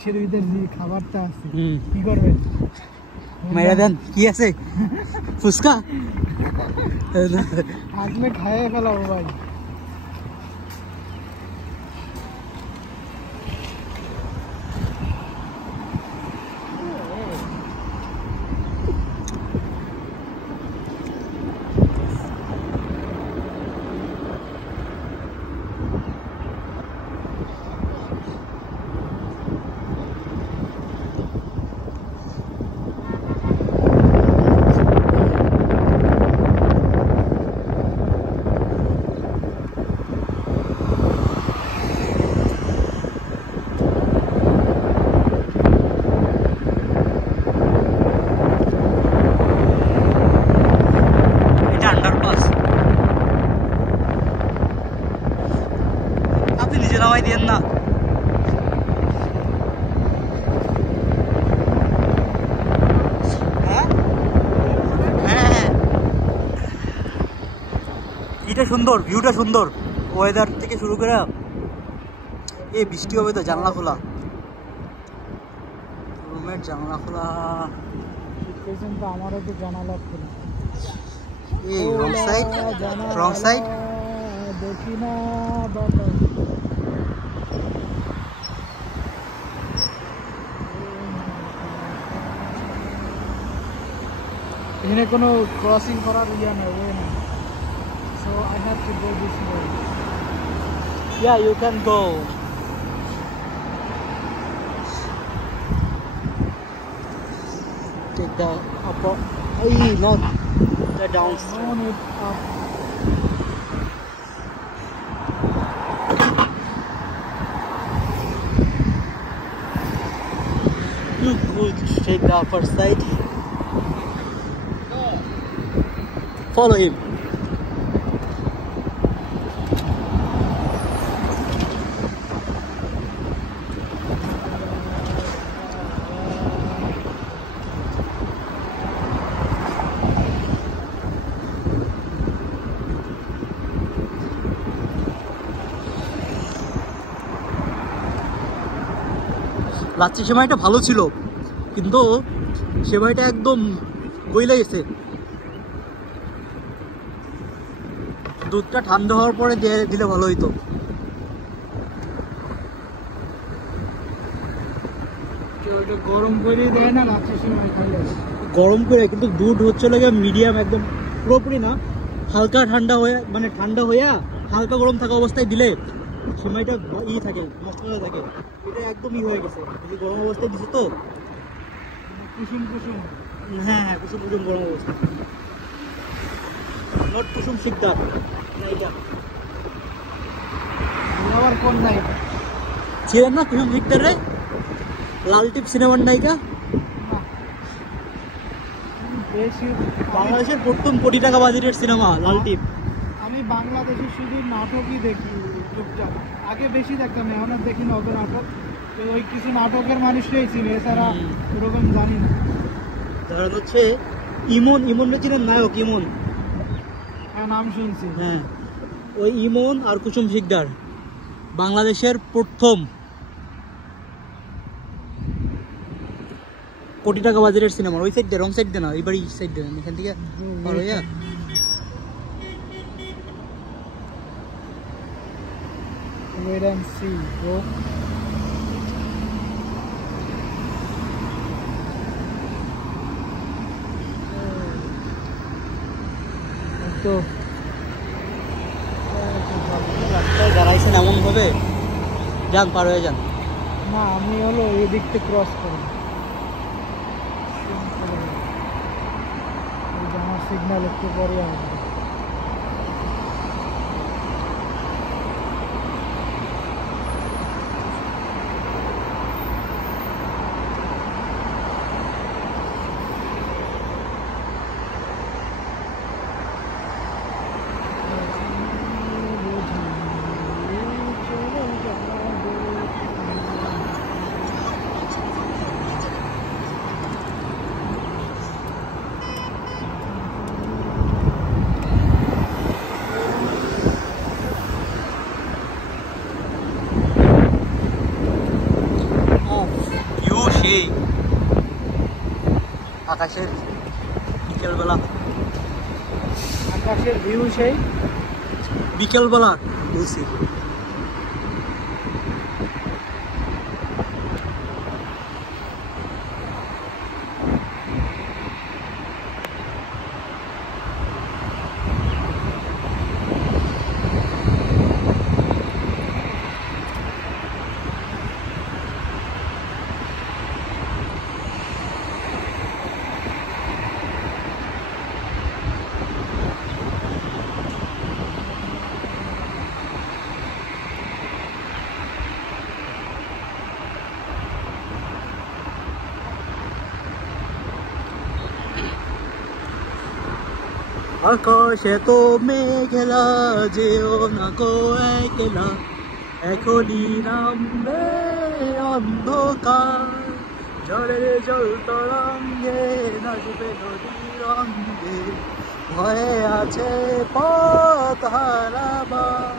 মাছের ওইদের যে খাবারটা আছে কি করবেন? মেরা দেন কি আছে ফুচকা আজকে খাইয়ে ফেলাবো ভাই। সুন্দর ভিউটা সুন্দর ওয়েদার থেকে শুরু করে এই বৃষ্টি হবে তো জানলা খোলা রুমের জানলা খোলা পর্যন্ত আমারও তো জানালা খোলা এই রং সাইড দেখি না বাবা এখানে কোনো ক্রসিং করার ইয়া নেই ওয়ে না so I have to go this way. Yeah, you can go. Take the upper. Hey, not the downstream. No need up. Look good. Take the upper side. Follow him. Lassi সেমাইটা ভালো ছিল কিন্তু সেমাইটা একদম গইলে গেছে দুধটা ঠান্ডা হওয়ার পরে দিলে ভালো হইতো গরম করে দেয় না লাচ্ছি সেমাই খাইলে গরম করে কিন্তু দুধ হচ্ছে লাগে মিডিয়াম একদম পুরোপুরি না হালকা ঠান্ডা হয়ে মানে ঠান্ডা হইয়া হালকা গরম থাকা অবস্থায় দিলে সেমাইটা ই থাকে মশলা থাকে এটা একদম ই হয়ে গেছে গরম অবস্থায় দিছে তো কুসুম কুসুম হ্যাঁ হ্যাঁ কুসুম কুসুম গরম অবস্থা নট কুসুম শিকদার নাইকা আবার কোন নাই ছিলেন না কুসুম শিকদার রে লাল টিপ সিনেমার নায়িকা বাংলাদেশের প্রথম কোটি টাকা বাজেটের সিনেমা লাল টিপ আমি বাংলাদেশে শুধু নাটকই দেখি চুপচাপ আগে বেশি দেখতাম এখন আর দেখি না অত নাটক ওই কিছু নাটকের মানুষটাই ছিল এছাড়া ওরকম জানি না ধরেন হচ্ছে ইমন চিনেন নায়ক ইমন হ্যাঁ নাম শুনছি হ্যাঁ ওই ইমন আর কুসুম শিকদার বাংলাদেশের প্রথম কোটি টাকা বাজেটের সিনেমা ওই সাইড দিয়ে রং সাইড দিয়ে না এইবার এই সাইড দিয়ে এখান থেকে পার হইয়া wait and see bro তো রাস্তায় দাঁড়াইছেন এমন ভাবে যান পার হয়ে যান না আমি হলো এই দিকটা ক্রস করি আমার সিগন্যাল একটু পরে আসবে সেই আকাশের বিকেলবেলা, আকাশের ভিউ সেই বিকেলবেলা বলছি। আকাশে তো মেঘলা, যেও না গো একলা, এখনই নামবে অন্ধকার, জলের জল তরঙ্গে নাচবে নদীর রঙ্গে, ভয়ে আছে পথ হারাবার।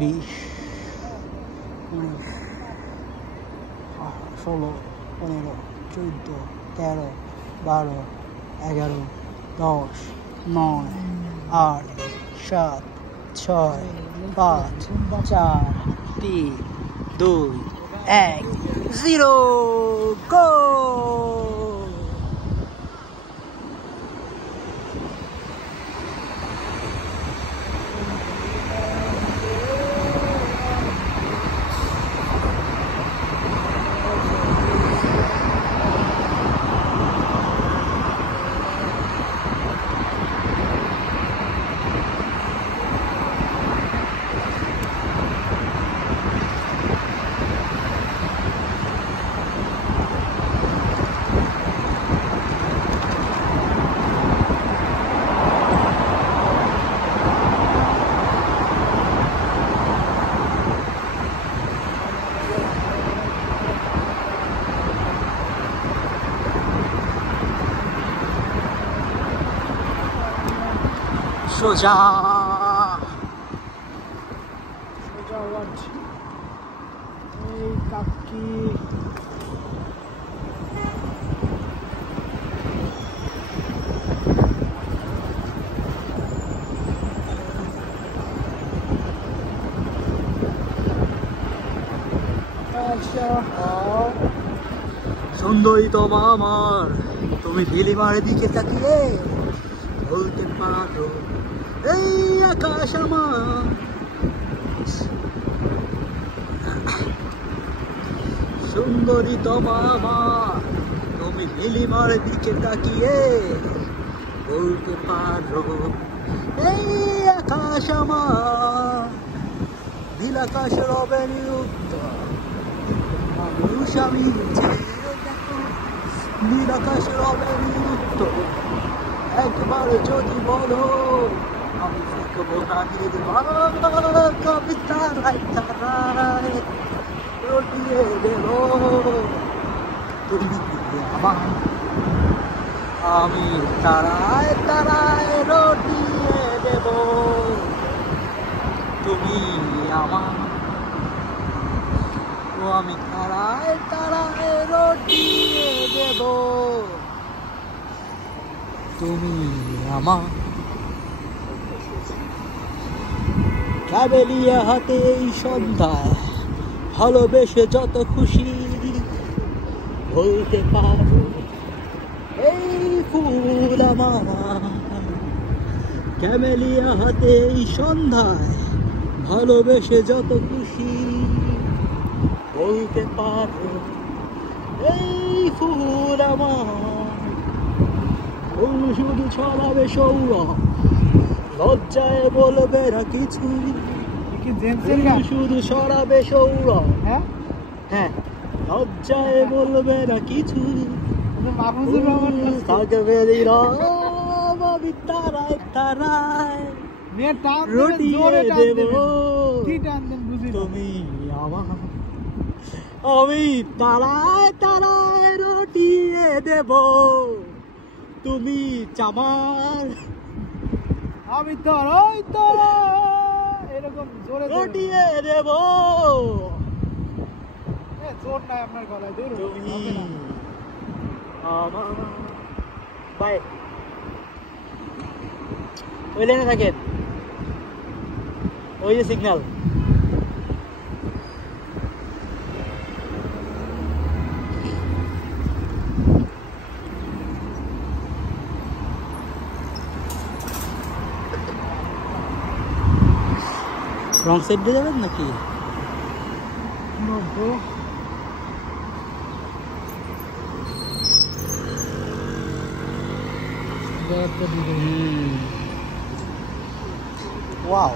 বিশ, 19, 16, 15, 14, 13, 12, 11, 10, 9, 8, 7, 6, 5, 4, 3, 2, 1, 0, go! সোজা এই কাকি সুন্দরী তোমা আমার, তুমি নীলিমার দিকে তাকিয়ে বলতে পারো এই আকাশ আমার। সুন্দরী তোমা আমার, তুমি নীলিমার দিকে তাকিয়ে বলতে পারো এই আকাশ আমার। নীল আকাশ রবে নিরুদ্ধ, মানুষ আমি নীল আকাশ রবে নিরুদ্ধ, একবার যদি বলো আমি দেখবো না নির্বাক, আমি তারাই তারাই রটিয়ে দেব তুমি আমার। আমি তারায় তারায় রটিয়ে দেব তুমি আমার। ও আমি তারায় তারায় রটিয়ে দেব তুমি আমার। কাবেলিয়া হাতে এই সন্ধ্যায় ভালোবেসে যত খুশি বলতে পারো এই ফুল আমার। ক্যামেলিয়া হাতে এই সন্ধ্যায় ভালোবেসে যত খুশি বলতে পারো এই ফুল আমার শুধু ছড়াবে সৌরভ, লজ্জায় বলবে না কিছুই, কি জেমসের গান? শুধু ছড়াবে সৌরভ, হ্যাঁ হ্যাঁ, লজ্জায় বলবে না কিছুই, মাহফুজুর রহমান থাকবে নীরব আমি তারায় তারায় মেয়ে টান দেবেন, রটিয়ে জোরে টান দেব দেবেন। কি টান দেন বুঝি না। তুমি আমার, আমি তারায় তারায় রটিয়ে দেব, তুমি চামার আমি তোর ওই তোর এরকম জোরে জোরে। রটিয়ে দেব, জোর নাই আপনার গলায়, দূর তুমি হবে না। আমার। বাই, ওই লাইনে থাকেন, ওই যে সিগন্যাল। রং সাইড দিয়ে যাবেন নাকি? ওয়াও,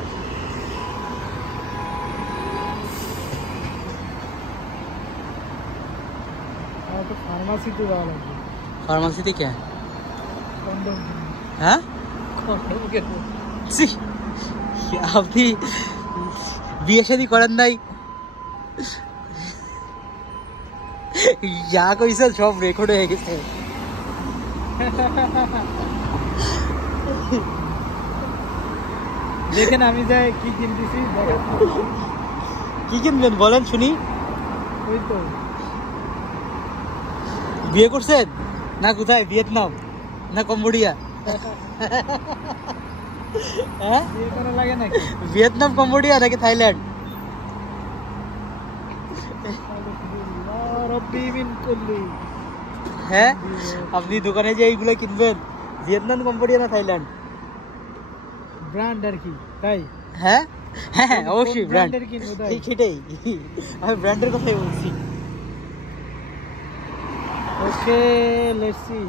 तो फार्मेसी तो जाना है फार्मेसी थी क्या? कंडोम हाँ, के আপনি বিয়ে শাদী করেন নাই? যা কইছে সব রেকর্ড হয়ে গেছে। দেখেন আমি যাই কি কিনতেছি, দেখেন কি কিনবেন বলেন শুনি। ওই তো বিয়ে করছেন না? কোথায়? ভিয়েতনাম না কম্বোডিয়া? হ্যাঁ, বিয়ে করা লাগে নাকি? ভিয়েতনাম, কম্বোডিয়া নাকি থাইল্যান্ড? রব্বি মিন কুল্লি। হ্যাঁ, আপনি দোকানে যে এইগুলো কিনবেন ভিয়েতনাম, কম্বোডিয়া না থাইল্যান্ড? ব্র্যান্ড আর কি, তাই? হ্যাঁ হ্যাঁ অবশ্যই ব্র্যান্ড, ব্র্যান্ডের কিনবো তাই? সেটাই আমি ব্র্যান্ডের কথাই বলছি। Okay let's see.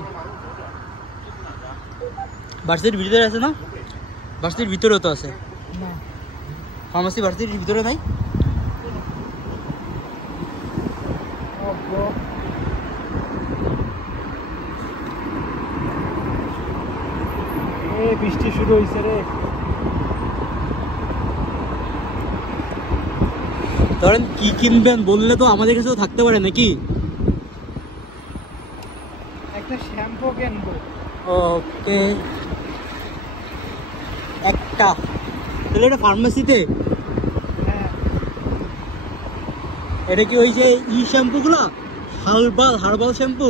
ভার্সিটির ভিতরে আছে না? ভার্সিটির ভিতরেও তো আছে না ফার্মাসি, ভার্সিটির ভিতরে নাই? বৃষ্টি শুরু হয়েছে রে। ধরেন কি কিনবেন বললে তো আমাদের কাছেও থাকতে পারে নাকি? একটা শ্যাম্পু কিনবো। ওকে, একটা তাহলে এটা ফার্মাসিতে। হ্যাঁ এটা কি ওই যে শ্যাম্পুগুলো, হার্বাল শ্যাম্পু?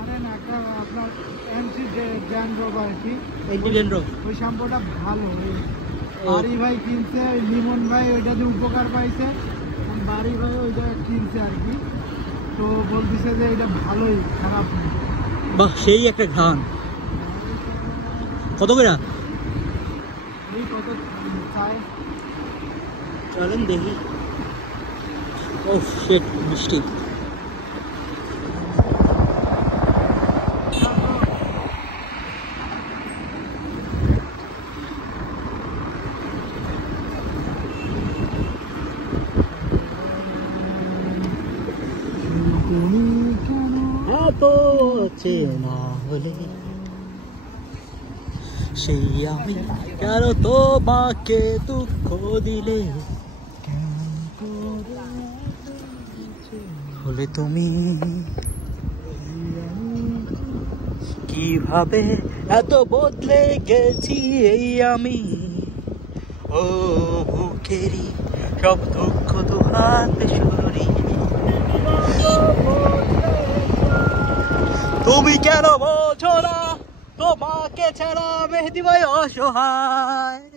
আরে না, একটা আপনার এমসি ড্যান্ড্রফ আর কি, অ্যান্টি-ড্যান্ড্রফ। ওই শ্যাম্পুটা ভালো। বাড়ি ভাই কিনছে, ওই লিমন ভাই ওইটাতে উপকার পাইছে, বাড়ি ভাই ওইটা কিনছে আর কি। তো বলতেছে যে এটা ভালোই, খারাপ না। বাহ, সেই একটা ঘ্রাণ। কত করে? এই কত চাই? চলেন দেখি। ও শিট, বৃষ্টি। এত চেনা হলে সেই আমি কেন তোমাকে দুঃখ দিলে, হলে তুমি কিভাবে এত বদলে গেছি এই আমি, ও বুকেরই সব দুঃখ দুহাতে সরি, তুমি কেন বোঝো না তোমাকে ছাড়া মেহেদি ভাই অসহায়।